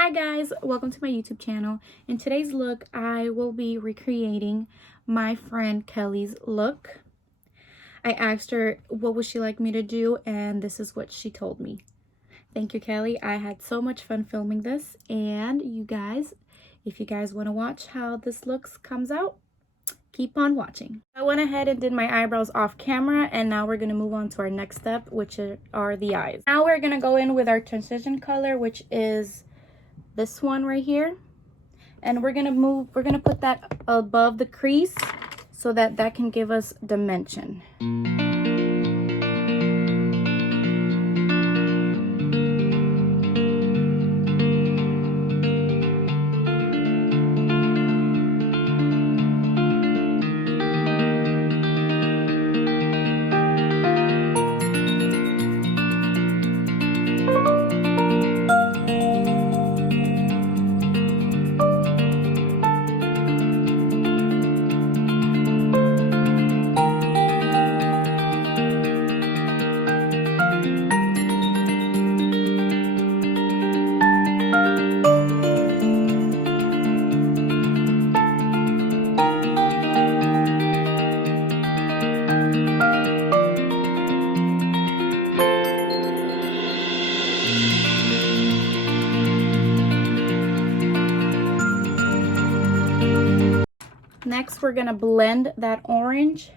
Hi guys, welcome to my YouTube channel. In today's look, I will be recreating my friend Kelly's look. I asked her what would she like me to do, and this is what she told me. Thank you, Kelly. I had so much fun filming this, and you guys, if you guys want to watch how this looks comes out, keep on watching. I went ahead and did my eyebrows off camera, and now we're going to move on to our next step, which are the eyes. Now we're going to go in with our transition color, which is this one right here, and we're gonna put that above the crease so that can give us dimension. Next, we're gonna blend that orange,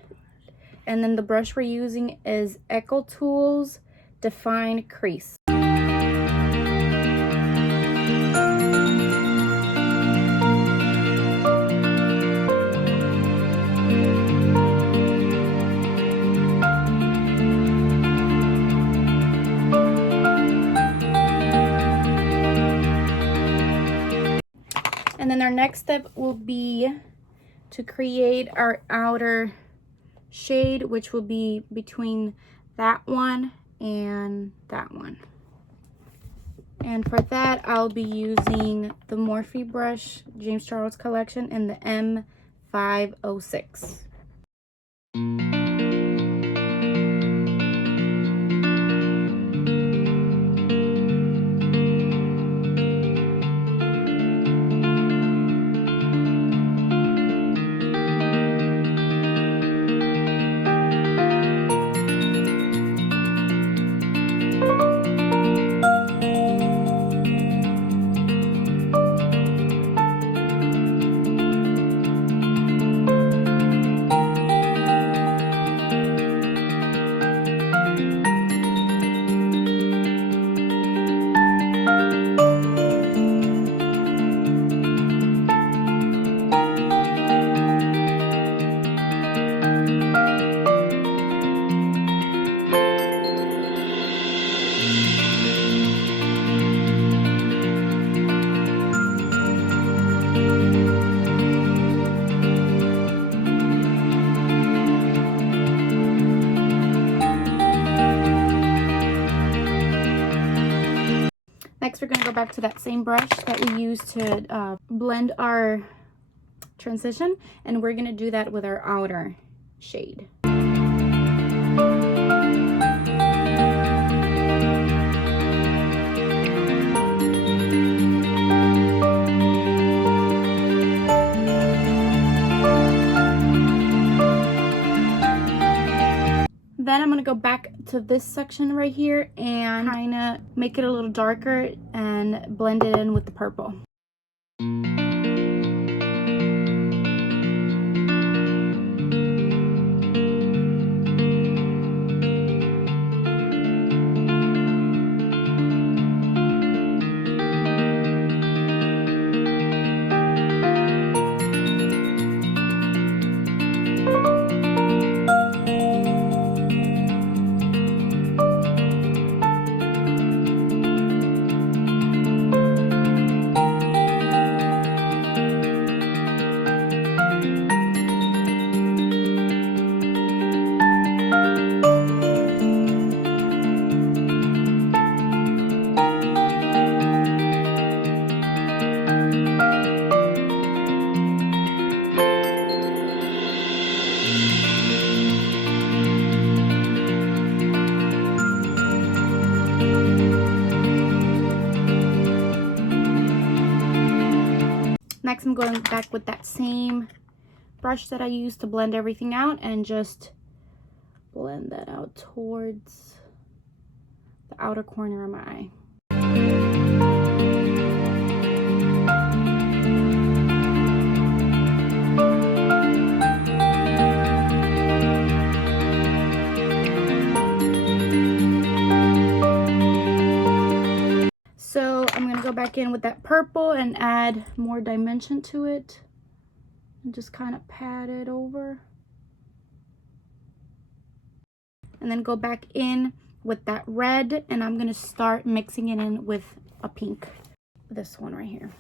and then the brush we're using is Echo Tools Define Crease. And then our next step will be to create our outer shade, which will be between that one and that one. And for that, I'll be using the Morphe brush, James Charles collection, in the M506. Next, we're going to go back to that same brush that we used to blend our transition, and we're going to do that with our outer shade. Then I'm going to go back to this section right here and kind of make it a little darker and blend it in with the purple. Next, I'm going back with that same brush that I used to blend everything out and just blend that out towards the outer corner of my eye. So I'm going to go back in with that purple and add more dimension to it and just kind of pat it over. And then go back in with that red, and I'm going to start mixing it in with a pink. This one right here.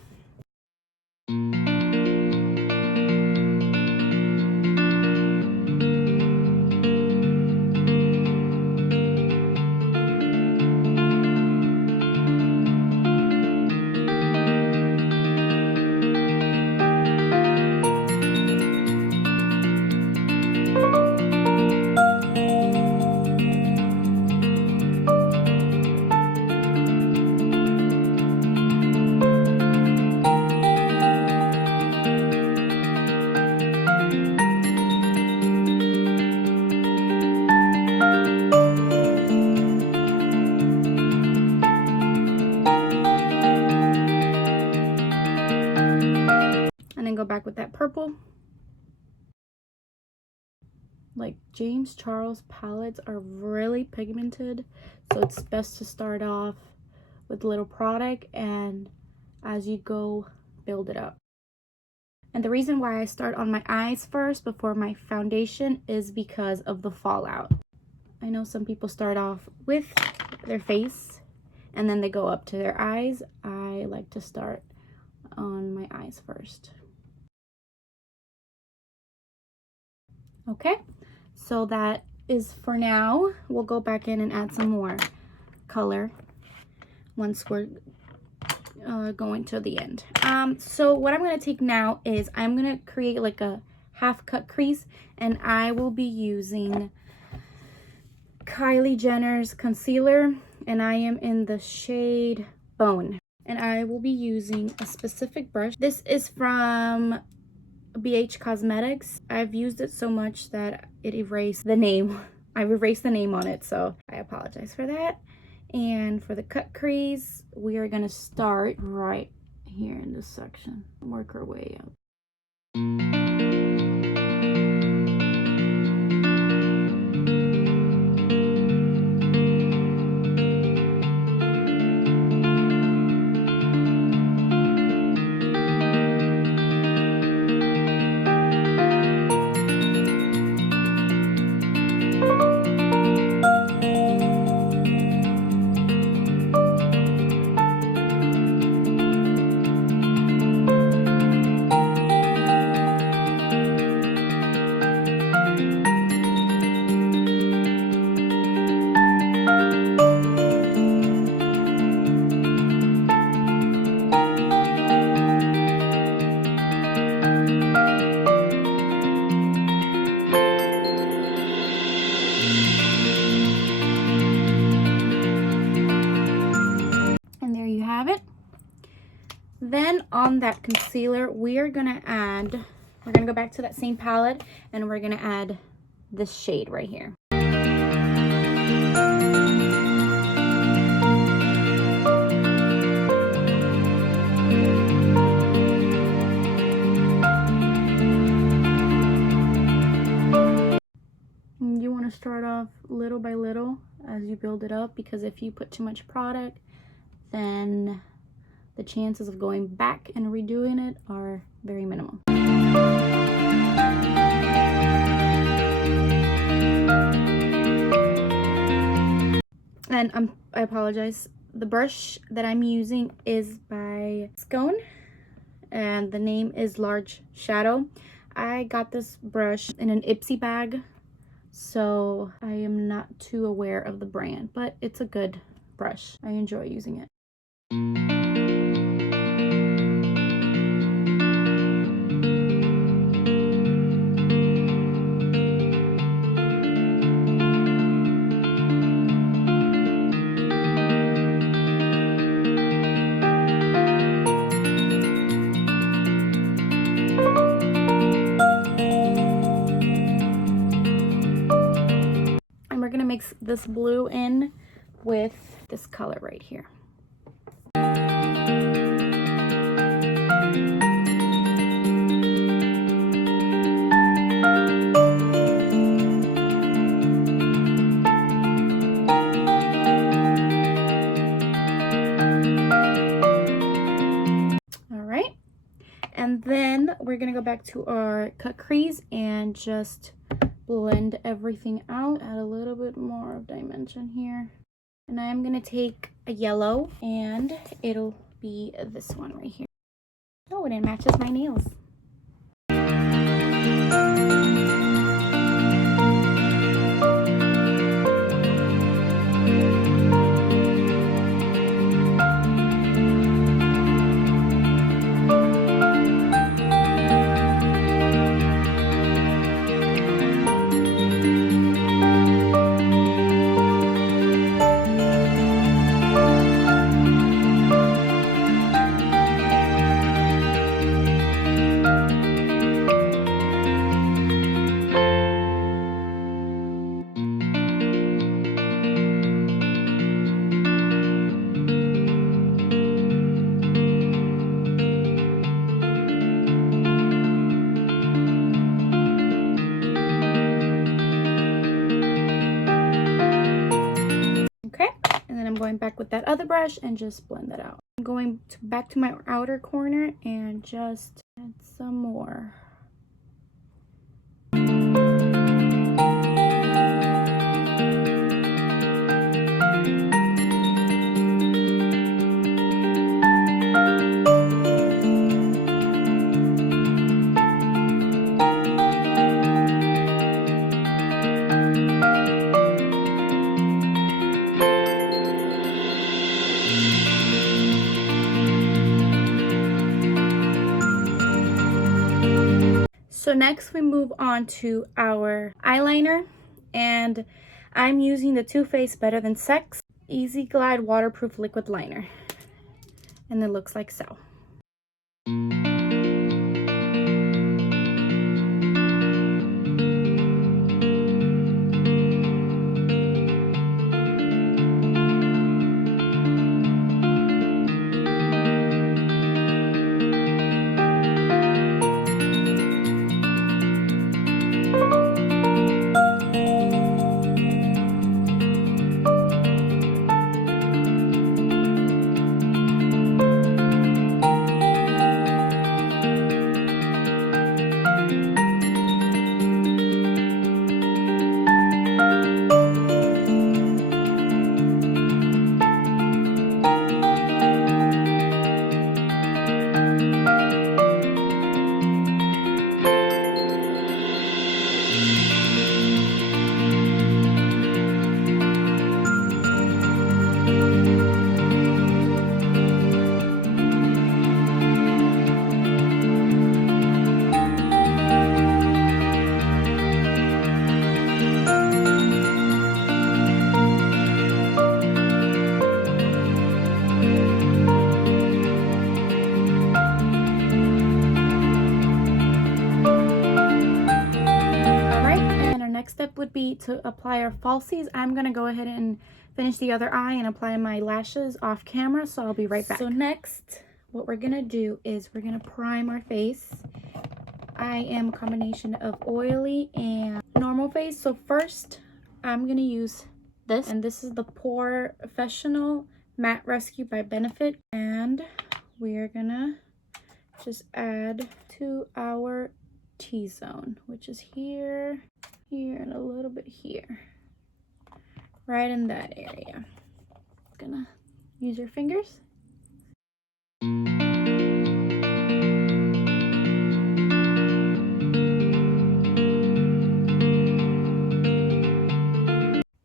Go back with that purple. Like, James Charles palettes are really pigmented, so it's best to start off with a little product and as you go build it up. And the reason why I start on my eyes first before my foundation is because of the fallout. I know some people start off with their face and then they go up to their eyes. I like to start on my eyes first. Okay, so that is for now. We'll go back in and add some more color once we're going to the end. So what I'm going to take now is I'm going to create like a half cut crease, and I will be using Kylie Jenner's concealer, and I am in the shade Bone, and I will be using a specific brush. This is from BH Cosmetics. I've used it so much that it erased the name. I've erased the name on it, so I apologize for that. And for the cut crease, we are going to start right here in this section, work our way up. Then on that concealer, we're gonna go back to that same palette and we're gonna add this shade right here. You want to start off little by little as you build it up, because if you put too much product, then the chances of going back and redoing it are very minimal. And I apologize. The brush that I'm using is by Scone, and the name is Large Shadow. I got this brush in an Ipsy bag, so I am not too aware of the brand, but it's a good brush. I enjoy using it. this blue in with this color right here. And then we're gonna go back to our cut crease and just blend everything out. Add a little bit more of dimension here. And I am gonna take a yellow, and it'll be this one right here. Oh, and it matches my nails. Going back with that other brush and just blend that out. I'm going back to my outer corner and just add some more. So next we move on to our eyeliner, and I'm using the Too Faced Better Than Sex Easy Glide Waterproof Liquid Liner, and it looks like so. Would be to apply our falsies. I'm gonna go ahead and finish the other eye and apply my lashes off camera, so I'll be right back. So next, what we're gonna do is we're gonna prime our face. I am a combination of oily and normal face. So first, I'm gonna use this, and this is the Professional Matte Rescue by Benefit, and we're gonna just add to our T-zone, which is here, here, and a little bit here, right in that area. Gonna use your fingers.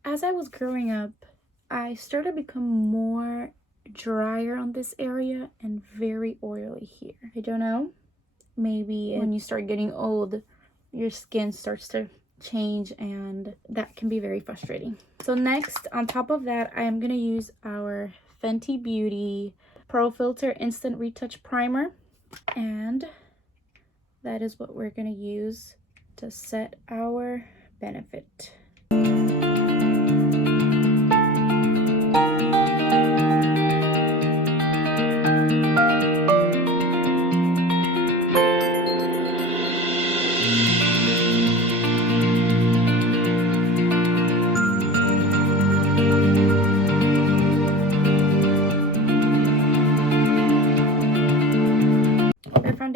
As I was growing up, I started to become more drier on this area and very oily here. I don't know, maybe when you start getting old, your skin starts to change, and that can be very frustrating. So next, on top of that, I am going to use our Fenty Beauty Pro Filter Instant Retouch Primer, and that is what we're going to use to set our Benefit.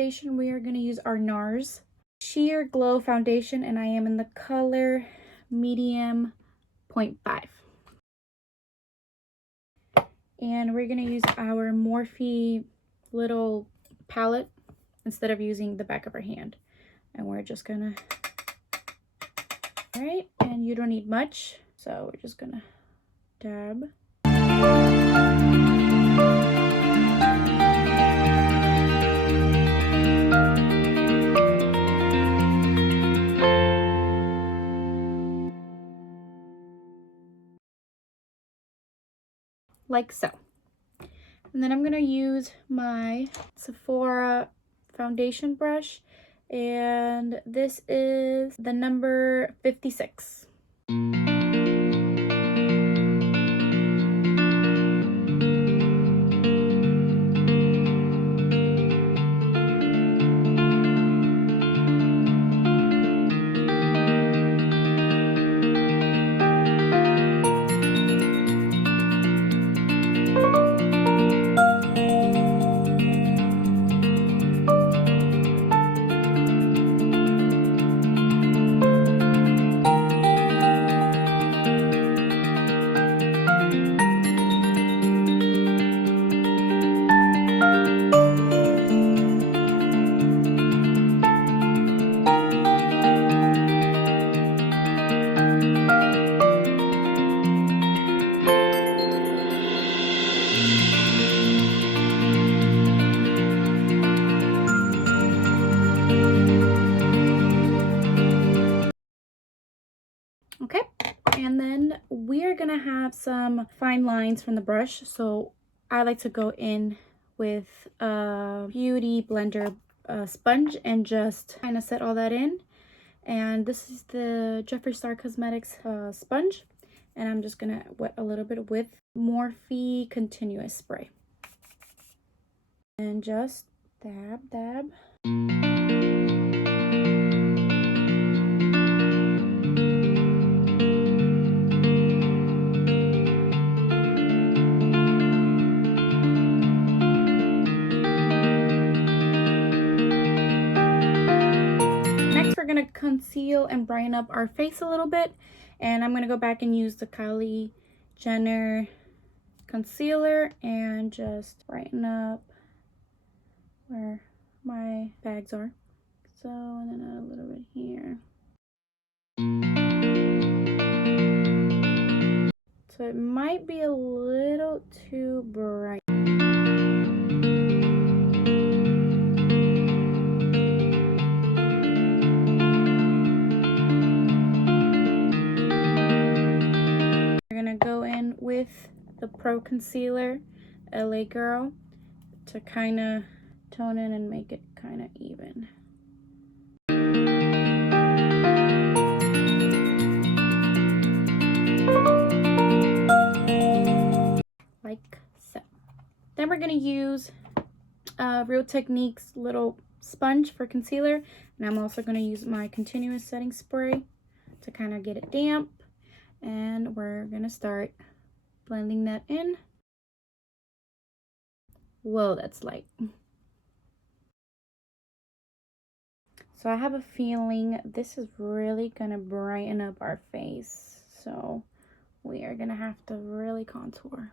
foundation, we are going to use our NARS Sheer Glow Foundation, and I am in the color medium 0.5. And we're going to use our Morphe little palette instead of using the back of our hand. And we're just going to, all right, and you don't need much, so we're just going to dab. Like so. And then I'm going to use my Sephora foundation brush, and this is the number 56. Okay, and then we are gonna have some fine lines from the brush. So I like to go in with a beauty blender sponge and just kind of set all that in. And this is the Jeffree Star Cosmetics sponge, and I'm just gonna wet a little bit with Morphe Continuous Spray and just dab. Going to conceal and brighten up our face a little bit, and I'm going to go back and use the Kylie Jenner concealer and just brighten up where my bags are. So, and then a little bit here. So it might be a little too bright. Go in with the Pro Concealer LA Girl to kind of tone in and make it kind of even. Like so. Then we're going to use Real Techniques little sponge for concealer, and I'm also going to use my continuous setting spray to kind of get it damp. And we're gonna start blending that in. Whoa, that's light. So I have a feeling this is really gonna brighten up our face. So we are gonna have to really contour.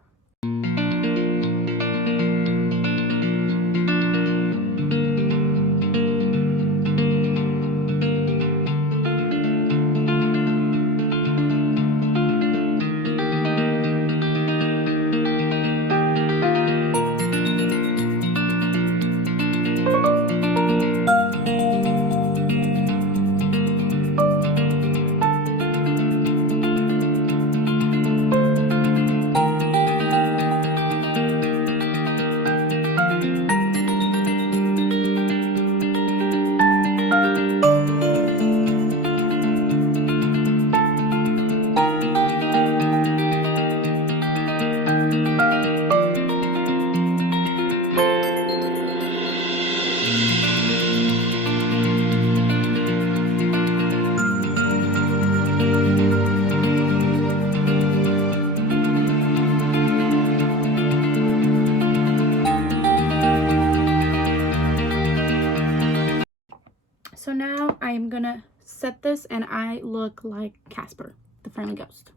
so now I'm gonna set this and I look like Casper, the friendly ghost.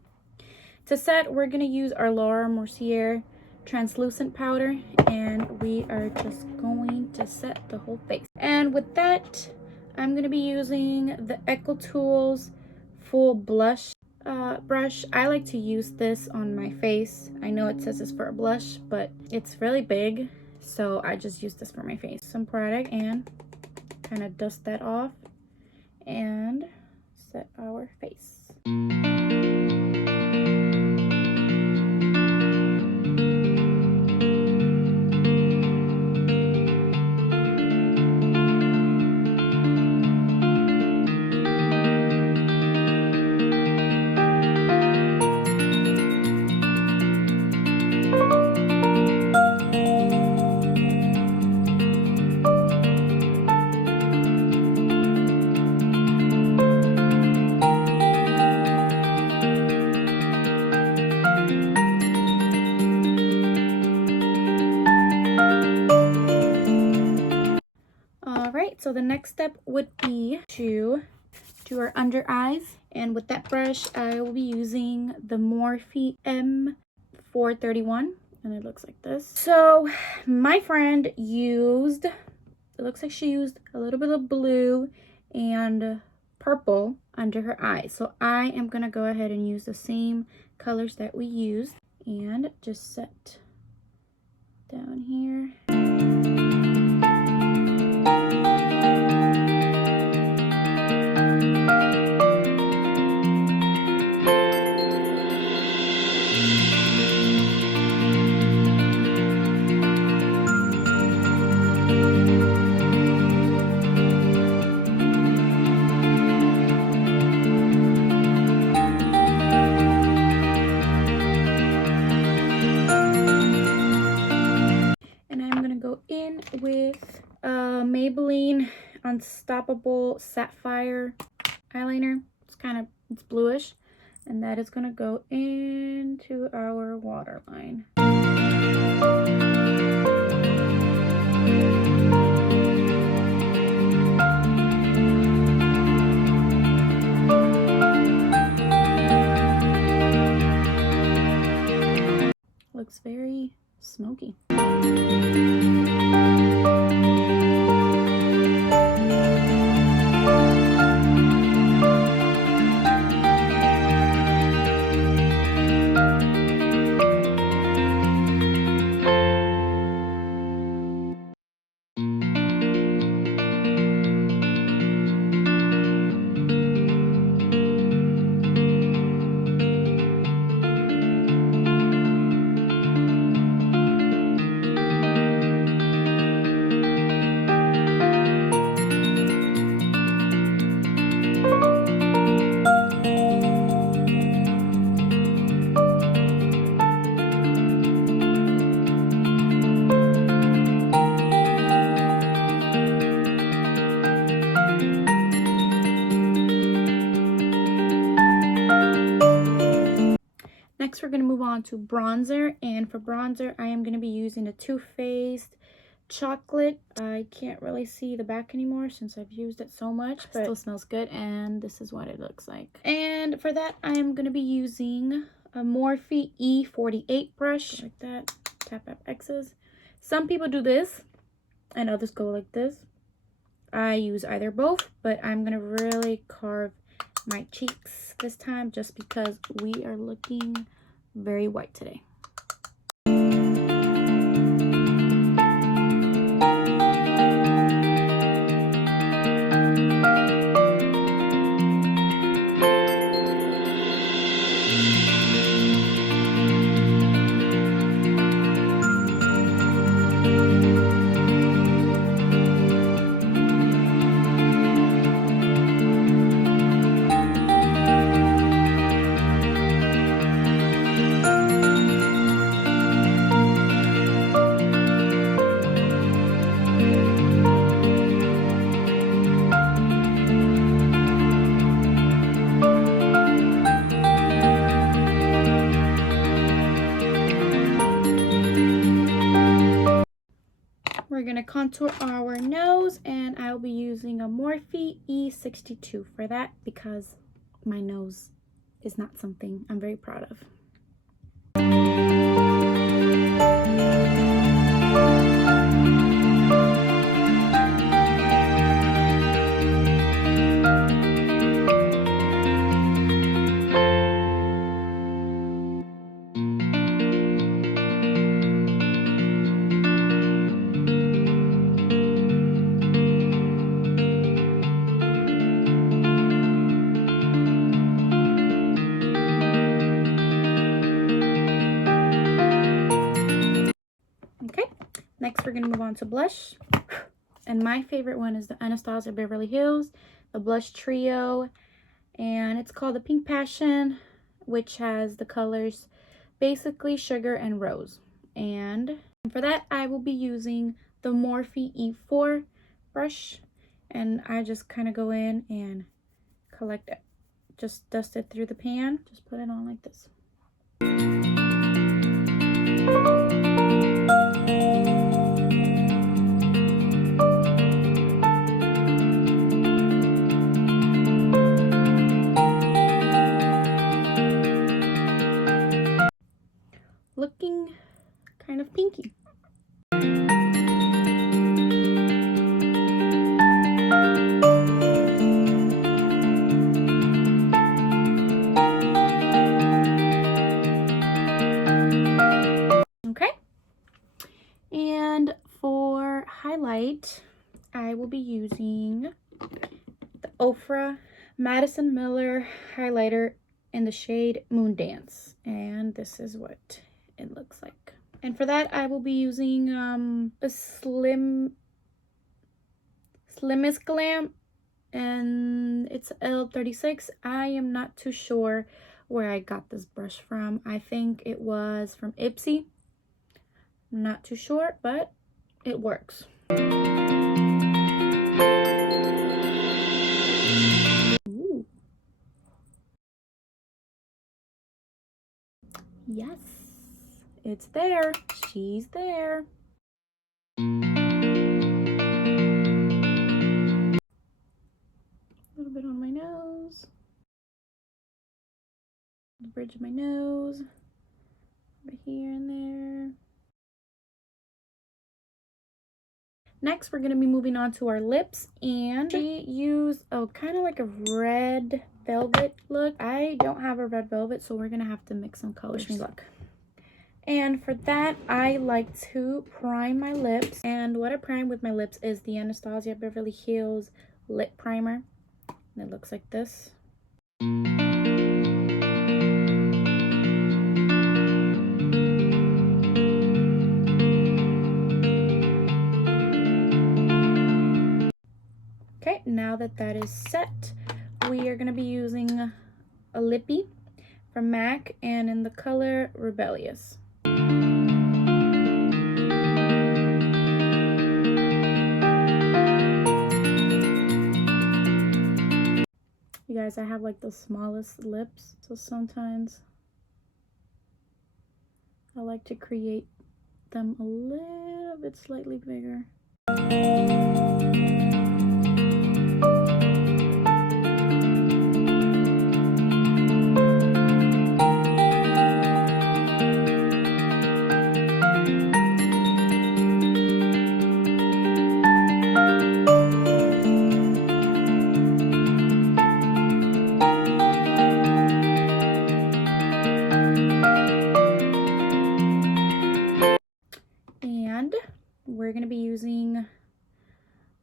To set, we're gonna use our Laura Mercier translucent powder, and we are just going to set the whole face. And with that, I'm gonna be using the Echo Tools full blush brush. I like to use this on my face. I know it says it's for a blush, but it's really big, so I just use this for my face. Some product and kind of dust that off and set our face. So the next step would be to do our under eyes, and with that brush I will be using the Morphe M431, and it looks like this. So my friend used, it looks like she used a little bit of blue and purple under her eyes, so I am gonna go ahead and use the same colors that we used and just set down here. With Maybelline Unstoppable Sapphire eyeliner. It's bluish, and that is gonna go into our waterline. Looks very smoky. Next, we're going to move on to bronzer, and for bronzer I am going to be using the Too Faced Chocolate. I can't really see the back anymore since I've used it so much, but it still smells good, and this is what it looks like. And for that I am going to be using a Morphe E48 brush, like that. Tap up X's. Some people do this and others go like this. I use either both, but I'm going to really carve my cheeks this time just because we are looking very white today. we're gonna contour our nose, and I'll be using a Morphe E62 for that because my nose is not something I'm very proud of. Okay, next we're gonna move on to blush. And my favorite one is the Anastasia Beverly Hills, the blush trio. And it's called the Pink Passion, which has the colors basically sugar and rose. And for that, I will be using the Morphe E4 brush. And I just kind of go in and collect it. Just dust it through the pan. Just put it on like this. Looking kind of pinky. Okay, and for highlight, I will be using the Ofra Madison Miller highlighter in the shade Moon Dance, and this is what it looks like. And for that, I will be using a slimmest Glam, and it's L36. I am not too sure where I got this brush from. I think it was from Ipsy. I'm not too sure, but it works. Ooh. Yes, it's there. She's there. A little bit on my nose. The bridge of my nose. Over here and there. Next, we're going to be moving on to our lips, and we use a kind of like a red velvet look. I don't have a red velvet, so we're going to have to mix some colors. Wish me luck. And for that, I like to prime my lips. And what I prime with my lips is the Anastasia Beverly Hills lip primer. And it looks like this. Okay, now that that is set, we are going to be using a lippy from MAC, and in the color Rebellious. You guys, I have like the smallest lips, so sometimes I like to create them a little bit slightly bigger. We're going to be using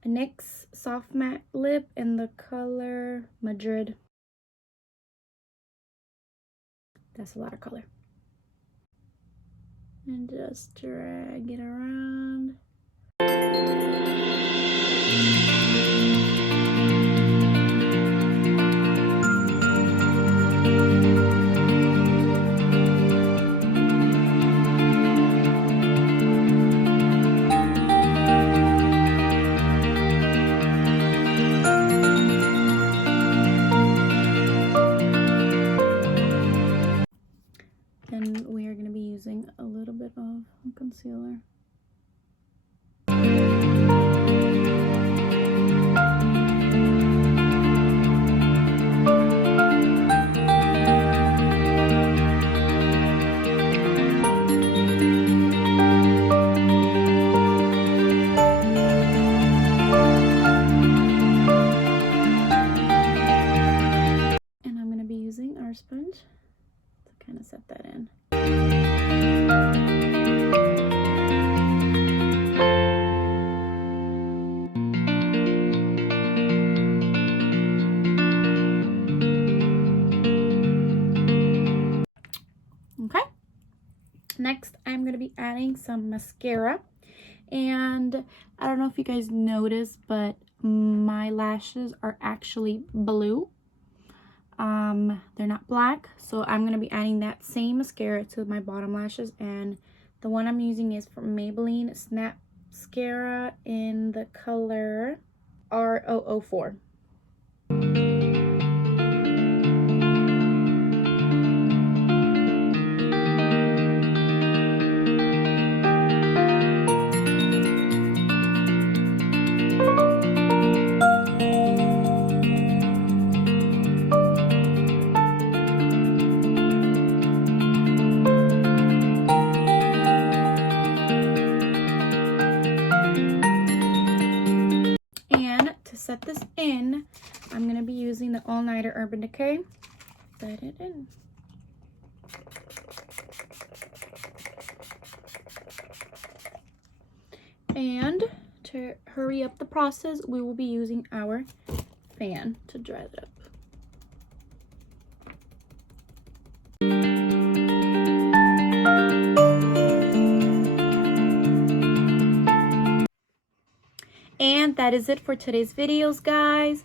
a NYX soft matte lip in the color Madrid. That's a lot of color. And just drag it around. Then we are going to be using a little bit of concealer. adding some mascara. And I don't know if you guys noticed, but my lashes are actually blue. They're not black, so I'm gonna be adding that same mascara to my bottom lashes, and the one I'm using is from Maybelline Snap Mascara in the color R004. Set this in, I'm going to be using the All Nighter Urban Decay. Set it in. And to hurry up the process, we will be using our fan to dry it up. And that is it for today's videos, guys.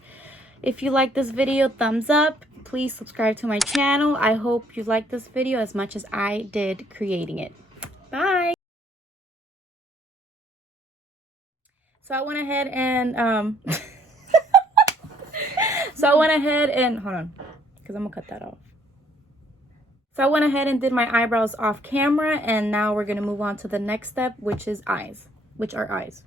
If you like this video, thumbs up. Please subscribe to my channel. I hope you like this video as much as I did creating it. Bye. So I went ahead and hold on, because I'm gonna cut that off. So I went ahead and did my eyebrows off camera, and now we're gonna move on to the next step, which are eyes.